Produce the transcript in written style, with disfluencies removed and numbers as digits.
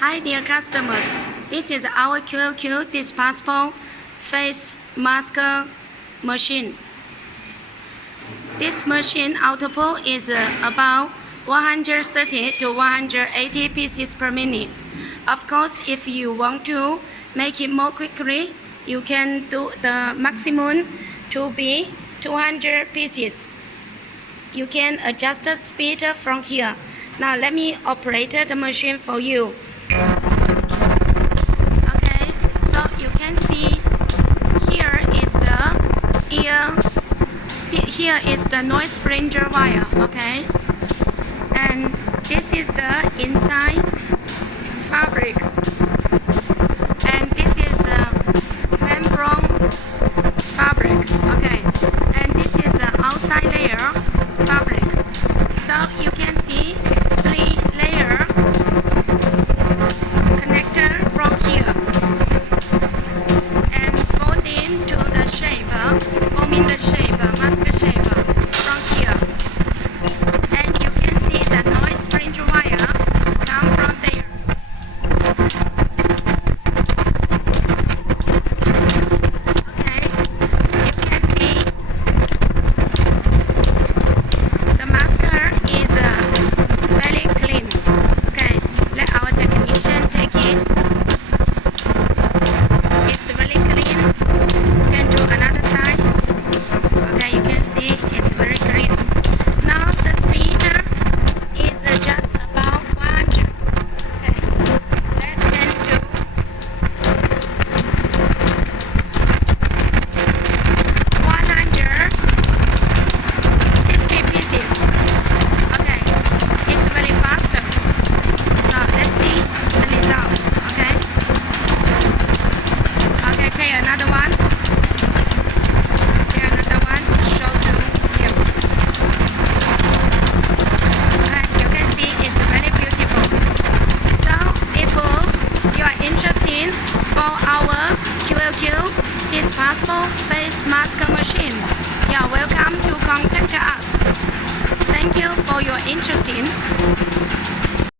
Hi dear customers, this is our QLQ disposable face mask machine. This machine output is about 130 to 180 pieces per minute. Of course, if you want to make it more quickly, you can do the maximum to be 200 pieces. You can adjust the speed from here. Now let me operate the machine for you. Okay, so you can see here is the noise sprinkler wire, okay? And this is the inside fabric. And this is the membrane fabric, okay? And this is the outside layer fabric. So you can see 3 layer connector from here and folding to the shape, forming the shape, mask shape from here. And you can see the noise sprinkler wire come from there. Okay, you can see the masker is very clean. Okay, let our technician take it. It's really clean. You can do another side. Okay, you can see it's very clean. Now the speed is just about 100. Okay, let's then do 160 pieces. Okay, it's very fast. So let's see the result. Okay. Okay, another one. Here another one. Show to you. And you can see it's very beautiful. So if you are interested for our QLQ disposable face mask machine, you are welcome to contact us. Thank you for your interest in.